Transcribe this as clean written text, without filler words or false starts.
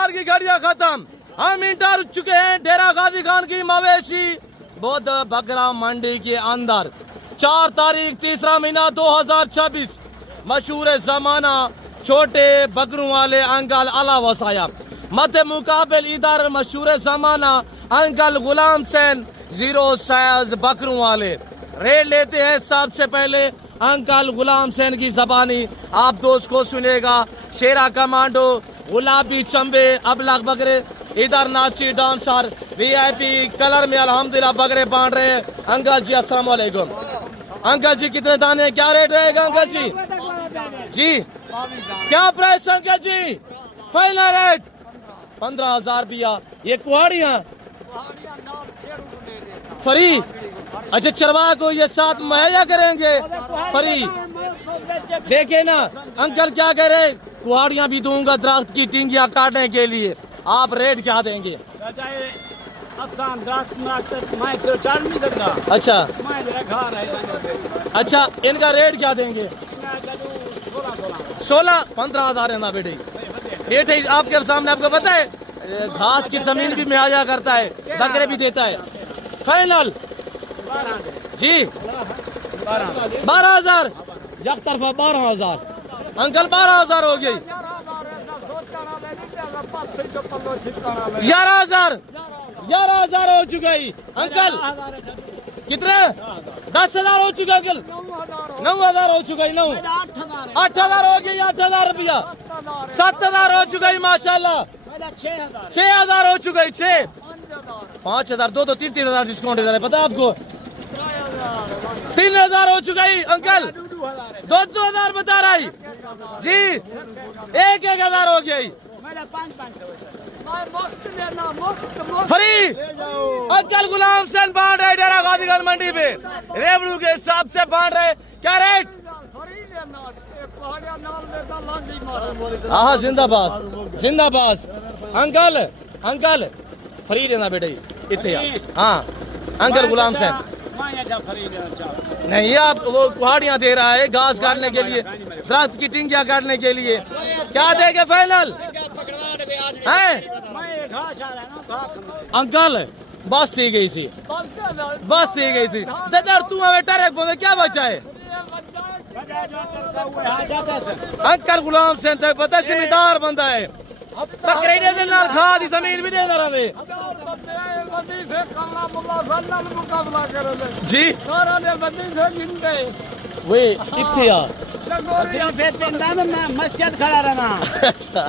इंतजार की घड़ियां खत्म। हम इंटर चुके हैं डेरा गाजी खान की मवेशी बुद्ध बकरा मंडी के अंदर। 4 तारीख 3रा महीना 2026। मशहूर जमाना छोटे बकरों वाले अंकल अला वसाया मध्य मुकाबल इधर मशहूर जमाना अंकल गुलाम सैन 0 साइज बकरों वाले। रेट लेते हैं सबसे पहले अंकल गुलाम सैन की जबानी, आप दोस्त को सुनेगा। शेरा कमांडो, गुलाबी चंबे, अबलग बकरे, इधर नाची डांसर VIP कलर में अल्हम्दुलिल्लाह बकरे बांट रहे हैं। अंकल जी अस्सलाम वालेकुम। अंकल जी कितने दाने, क्या रेट रहेगा अंकल जी? जी क्या प्राइस अंकल जी? फाइनल रेट 15,000 रुपया। ये कुहाड़ियाँ फ्री? अच्छा, चरवा को ये साथ मुहैया करेंगे फ्री? देखिए ना अंकल क्या कह रहे, कुहाड़ियाँ भी दूंगा दरख्त की टिंगियाँ काटने के लिए। आप रेट क्या देंगे? अच्छा अच्छा, इनका रेट क्या देंगे? 16-15,000 है ना बेटे। ये आपके सामने, आपको पता है घास की जमीन भी मुहैया करता है, बकरे भी देता है। फाइनल जी 12,000, एक तरफा 12,000। अंकल 12,000 हो गई। 11,000 हो चुकी अंकल। कितने? 10,000 हो चुका अंकल। 9,000 हो चुका। 8,000 हो गई। 8,000 रुपया। 7,000 हो चुका माशाल्लाह। 6,000 हो चुका। 6 5,000 2 3,000 डिस्काउंट है, पता है आपको? 3,000 हो चुका अंकल। 2,000 बता रहा है जी। 1,000 हो गई फ्री। अंकल गुलाम सैन बांट रहे डेरा गाजी खान मंडी पे, रेवड़ू के हिसाब से बांट रहे। क्या रेट? हाँ जिंदाबाद जिंदाबाद। अंकल अंकल फ्री देना बेटे इतने। हाँ अंकल गुलाम सैन नहीं, आप वो कुहाड़ियाँ दे रहा है घास काटने के लिए, दरख्त की टिंगियाँ काटने के लिए। क्या देंगे फाइनल है अंकल? बस थी गई थी, बस थी गई थी। ददर तू हमें टरक बोले क्या बचा है? अंकल गुलाम सैन तो पता जिम्मेदार बंदा है। बकरे दे देना, खा दी जमीन भी दे दे रहे जी। वे इतने मस्जिद खड़ा रहना। अच्छा